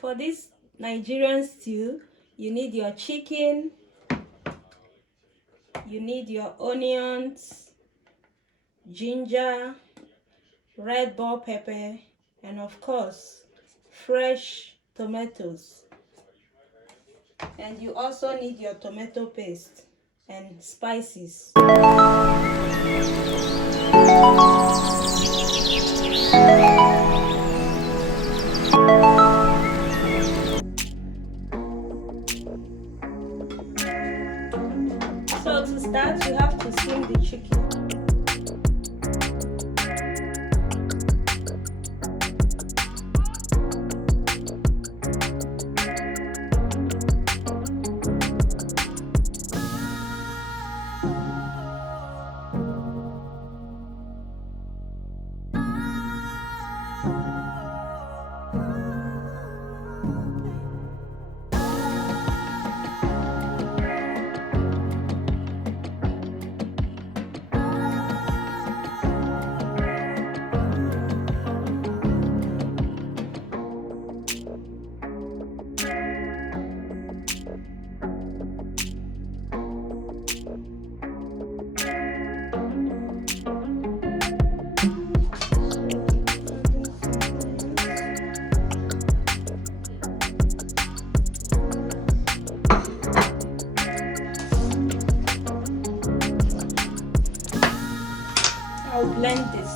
For this Nigerian stew, you need your chicken, you need your onions, ginger, red bell pepper, and of course, fresh tomatoes. And you also need your tomato paste and spices. So to start, you have to steam the chicken. I'll blend this.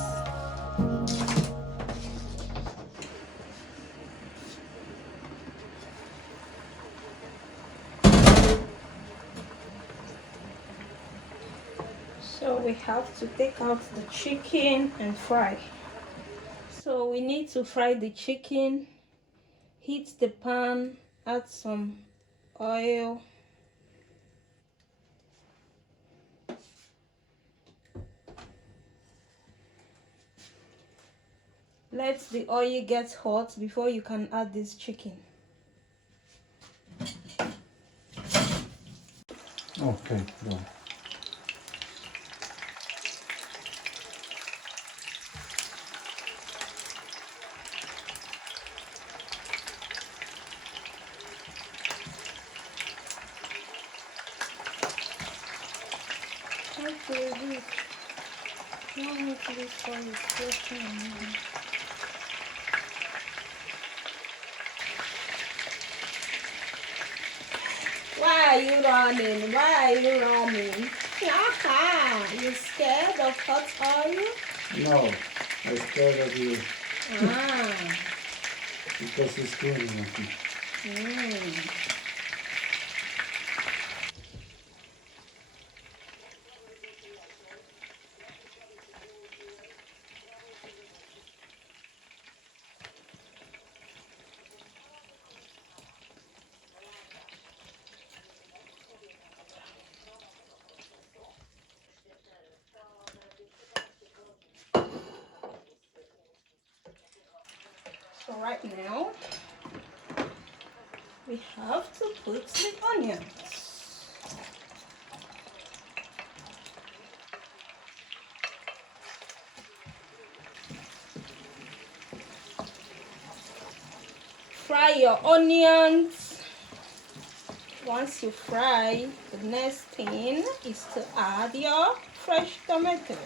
So we have to take out the chicken and fry. So we need to fry the chicken. Heat the pan, add some oil. Let the oil get hot before you can add this chicken. Okay, go. Okay, good. Now this oil is soaking. Why are you running? Why are you running? Aha! You scared of hot oil? No, I'm scared of you Ah. because it's cooling. I think. So right now, we have to put the onions. Fry your onions. Once you fry, the next thing is to add your fresh tomatoes.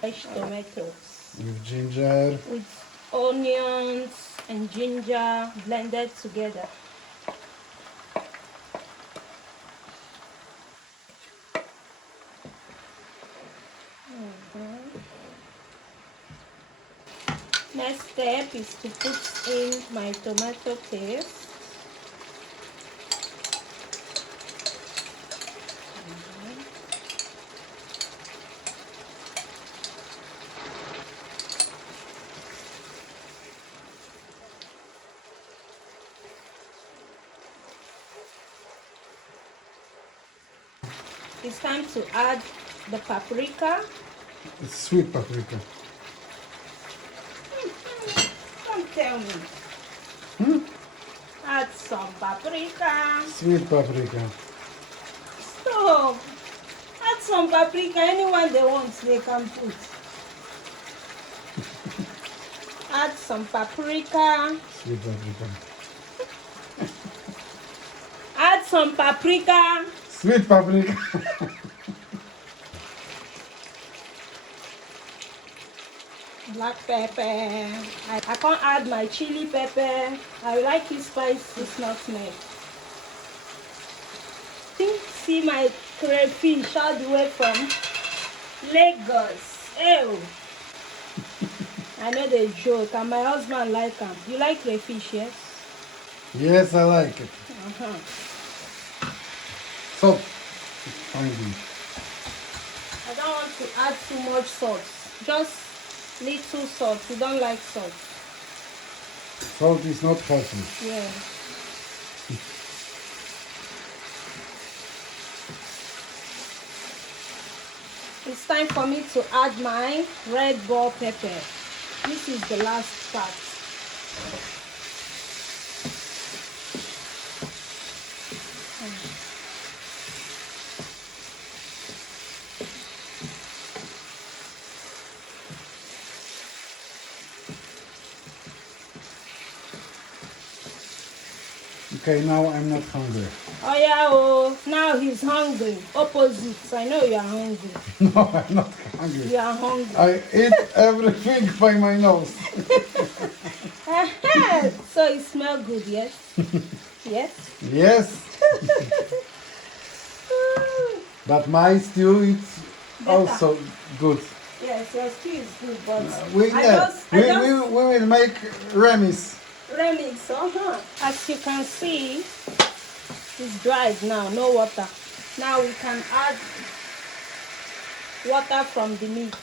Fresh tomatoes. With ginger. With onions and ginger blended together. Next step is to put in my tomato paste. It's time to add the paprika. It's sweet paprika. Don't tell me. Add some paprika. Sweet paprika. Stop. Add some paprika. Anyone they want, they can put. add some paprika. Sweet paprika. Add some paprika. Sweet paprika. Black pepper. I can't add my chili pepper. I like it spicy, it's nutmeg. See my crayfish all the way from Lagos. Ew. I know they joke, and my husband like them. You like crayfish, yes? Yes, I like it. Salt. Fine. I don't want to add too much salt. Just little salt. You don't like salt. Salt is not healthy. Yeah. It's time for me to add my red bell pepper. This is the last part. Okay, now I'm not hungry. Oh yeah, oh, now he's hungry. Opposites. I know you are hungry. No, I'm not hungry. You are hungry. I eat everything by my nose. So it smells good, yes? Yes? Yes, but my stew is also good. Yes, your stew is good, but We will make remis. remix. As you can see, it's dried now, no water. Now we can add water from the meat.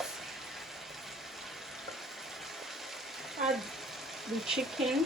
Add the chicken.